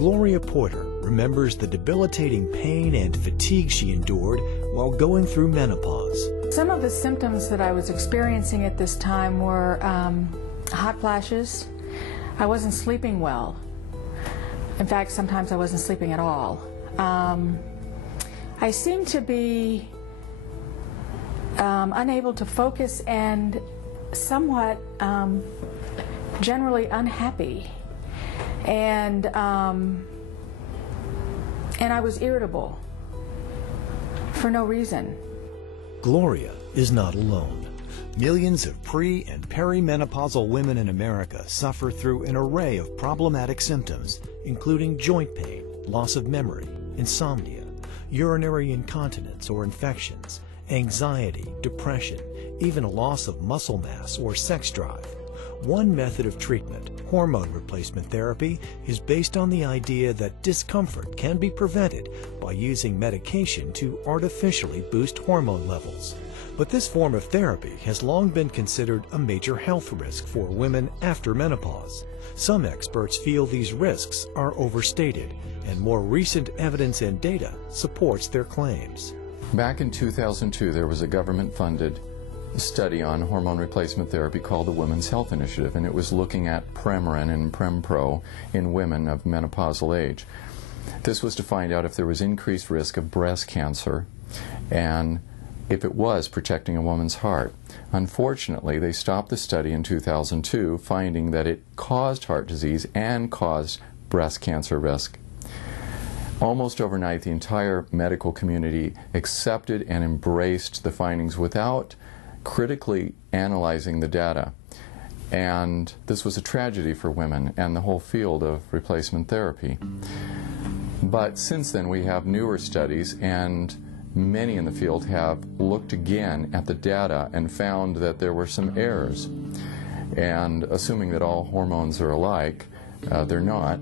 Gloria Porter remembers the debilitating pain and fatigue she endured while going through menopause. Some of the symptoms that I was experiencing at this time were hot flashes. I wasn't sleeping well. In fact, sometimes I wasn't sleeping at all. I seemed to be unable to focus and somewhat generally unhappy. And I was irritable for no reason. Gloria is not alone. Millions of pre- and perimenopausal women in America suffer through an array of problematic symptoms, including joint pain, loss of memory, insomnia, urinary incontinence or infections, anxiety, depression, even a loss of muscle mass or sex drive. One method of treatment, hormone replacement therapy, is based on the idea that discomfort can be prevented by using medication to artificially boost hormone levels. But this form of therapy has long been considered a major health risk for women after menopause. Some experts feel these risks are overstated, and more recent evidence and data supports their claims. Back in 2002, there was a government-funded study on hormone replacement therapy called the Women's Health Initiative, and it was looking at Premarin and Prempro in women of menopausal age. This was to find out if there was increased risk of breast cancer and if it was protecting a woman's heart. Unfortunately, they stopped the study in 2002, finding that it caused heart disease and caused breast cancer risk. Almost overnight, the entire medical community accepted and embraced the findings without critically analyzing the data. And this was a tragedy for women and the whole field of replacement therapy. But since then, we have newer studies, and many in the field have looked again at the data and found that there were some errors. And assuming that all hormones are alike, they're not.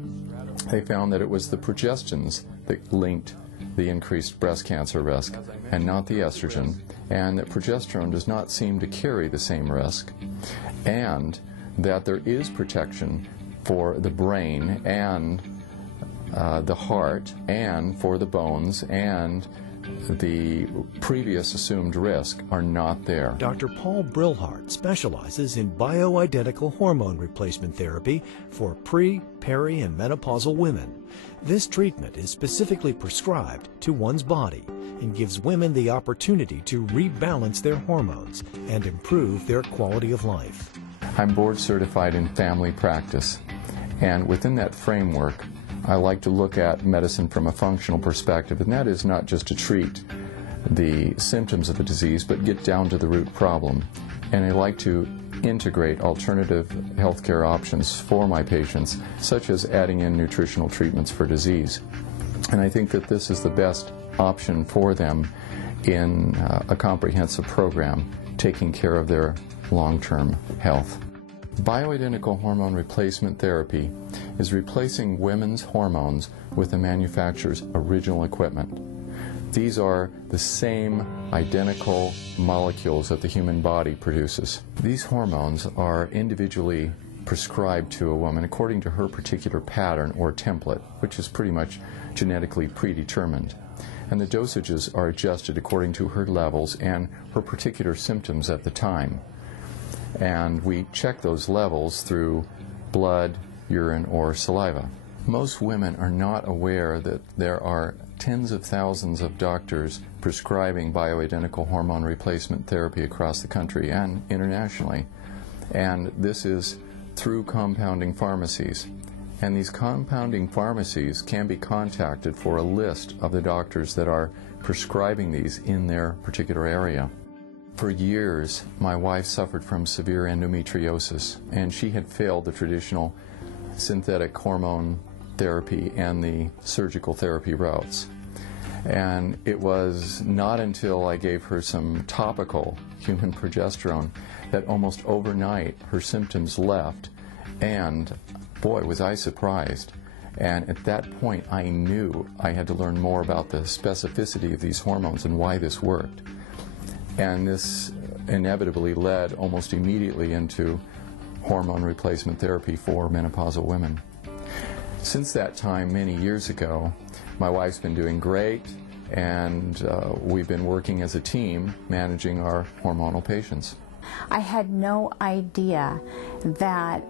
They found that it was the progestins that linked the increased breast cancer risk and not the estrogen, and that progesterone does not seem to carry the same risk, and that there is protection for the brain and the heart and for the bones, and the previous assumed risk are not there. Dr. Paul Brillhart specializes in bioidentical hormone replacement therapy for pre-, peri, and menopausal women. This treatment is specifically prescribed to one's body and gives women the opportunity to rebalance their hormones and improve their quality of life. I'm board certified in family practice, and within that framework, I like to look at medicine from a functional perspective, and that is not just to treat the symptoms of the disease, but get down to the root problem. And I like to integrate alternative healthcare options for my patients, such as adding in nutritional treatments for disease. And I think that this is the best option for them in a comprehensive program taking care of their long-term health. Bioidentical hormone replacement therapy is replacing women's hormones with the manufacturer's original equipment. These are the same identical molecules that the human body produces. These hormones are individually prescribed to a woman according to her particular pattern or template, which is pretty much genetically predetermined. And the dosages are adjusted according to her levels and her particular symptoms at the time. And we check those levels through blood, urine, or saliva. Most women are not aware that there are tens of thousands of doctors prescribing bioidentical hormone replacement therapy across the country and internationally. And this is through compounding pharmacies. And these compounding pharmacies can be contacted for a list of the doctors that are prescribing these in their particular area. For years, my wife suffered from severe endometriosis, and she had failed the traditional synthetic hormone therapy and the surgical therapy routes. And it was not until I gave her some topical human progesterone that almost overnight her symptoms left, and boy, was I surprised. And at that point, I knew I had to learn more about the specificity of these hormones and why this worked. And this inevitably led almost immediately into hormone replacement therapy for menopausal women. Since that time, many years ago, my wife's been doing great, and we've been working as a team managing our hormonal patients. I had no idea that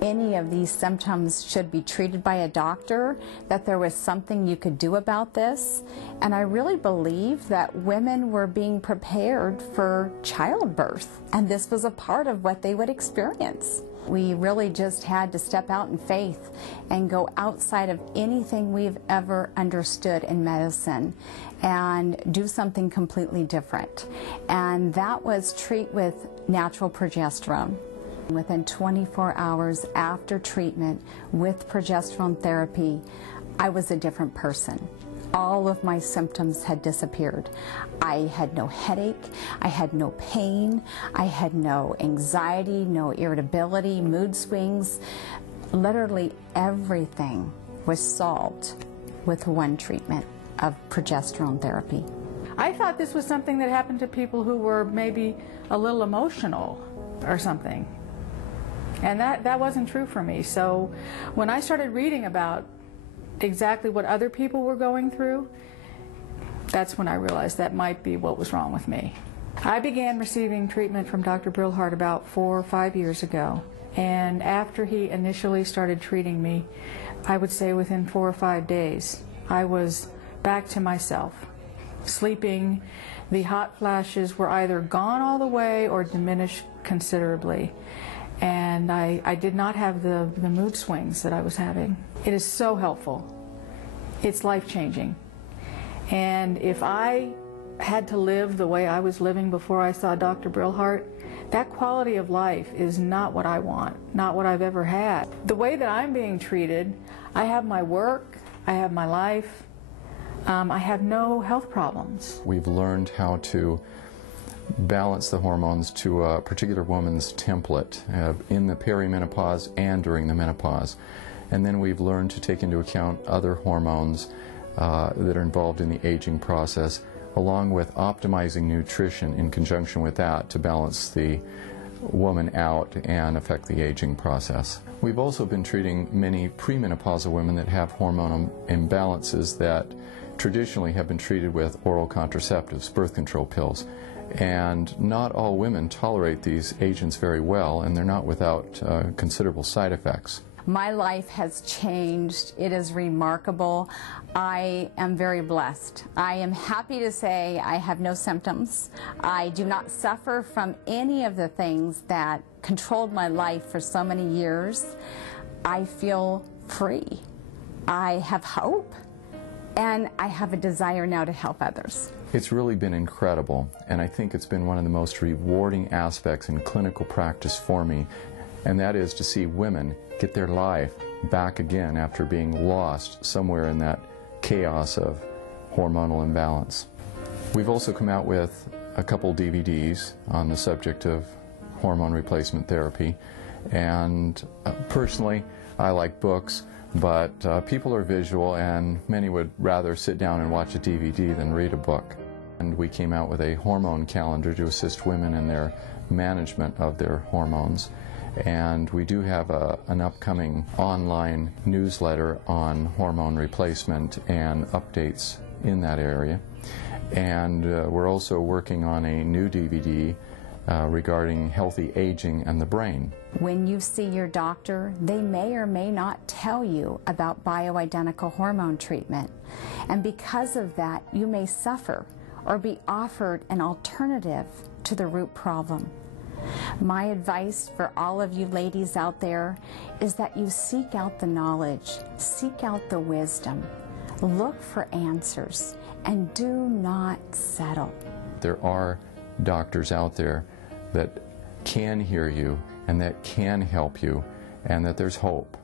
any of these symptoms should be treated by a doctor, that there was something you could do about this, and I really believe that women were being prepared for childbirth, and this was a part of what they would experience. We really just had to step out in faith and go outside of anything we've ever understood in medicine and do something completely different. And that was treat with natural progesterone. Within 24 hours after treatment with progesterone therapy, I was a different person. All of my symptoms had disappeared. I had no headache, I had no pain, I had no anxiety, no irritability, mood swings. Literally everything was solved with one treatment of progesterone therapy. I thought this was something that happened to people who were maybe a little emotional or something. And that wasn't true for me. So when I started reading about exactly what other people were going through, that's when I realized that might be what was wrong with me. I began receiving treatment from Dr. Brillhart about 4 or 5 years ago. And after he initially started treating me, I would say within 4 or 5 days, I was back to myself. Sleeping, the hot flashes were either gone all the way or diminished considerably. And I did not have the mood swings that I was having. It is so helpful. It's life-changing. And if I had to live the way I was living before I saw Dr. Brillhart, that quality of life is not what I want, not what I've ever had. The way that I'm being treated, I have my work, I have my life, I have no health problems. We've learned how to balance the hormones to a particular woman's template in the perimenopause and during the menopause. And then we've learned to take into account other hormones that are involved in the aging process, along with optimizing nutrition in conjunction with that to balance the woman out and affect the aging process. We've also been treating many premenopausal women that have hormonal imbalances that traditionally have been treated with oral contraceptives, birth control pills. And not all women tolerate these agents very well, and they're not without considerable side effects. My life has changed. It is remarkable. I am very blessed. I am happy to say I have no symptoms. I do not suffer from any of the things that controlled my life for so many years. I feel free. I have hope, and I have a desire now to help others. It's really been incredible, and I think it's been one of the most rewarding aspects in clinical practice for me, and that is to see women get their life back again after being lost somewhere in that chaos of hormonal imbalance. We've also come out with a couple DVDs on the subject of hormone replacement therapy, and personally I like books, but people are visual, and many would rather sit down and watch a DVD than read a book. And we came out with a hormone calendar to assist women in their management of their hormones. And we do have an upcoming online newsletter on hormone replacement and updates in that area. And we're also working on a new DVD regarding healthy aging and the brain. When you see your doctor, they may or may not tell you about bioidentical hormone treatment. And because of that, you may suffer or be offered an alternative to the root problem. My advice for all of you ladies out there is that you seek out the knowledge, seek out the wisdom, look for answers, and do not settle. There are doctors out there that can hear you and that can help you, and that there's hope,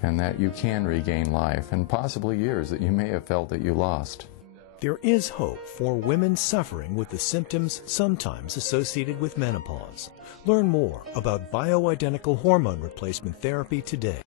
and that you can regain life and possibly years that you may have felt that you lost. There is hope for women suffering with the symptoms sometimes associated with menopause. Learn more about bioidentical hormone replacement therapy today.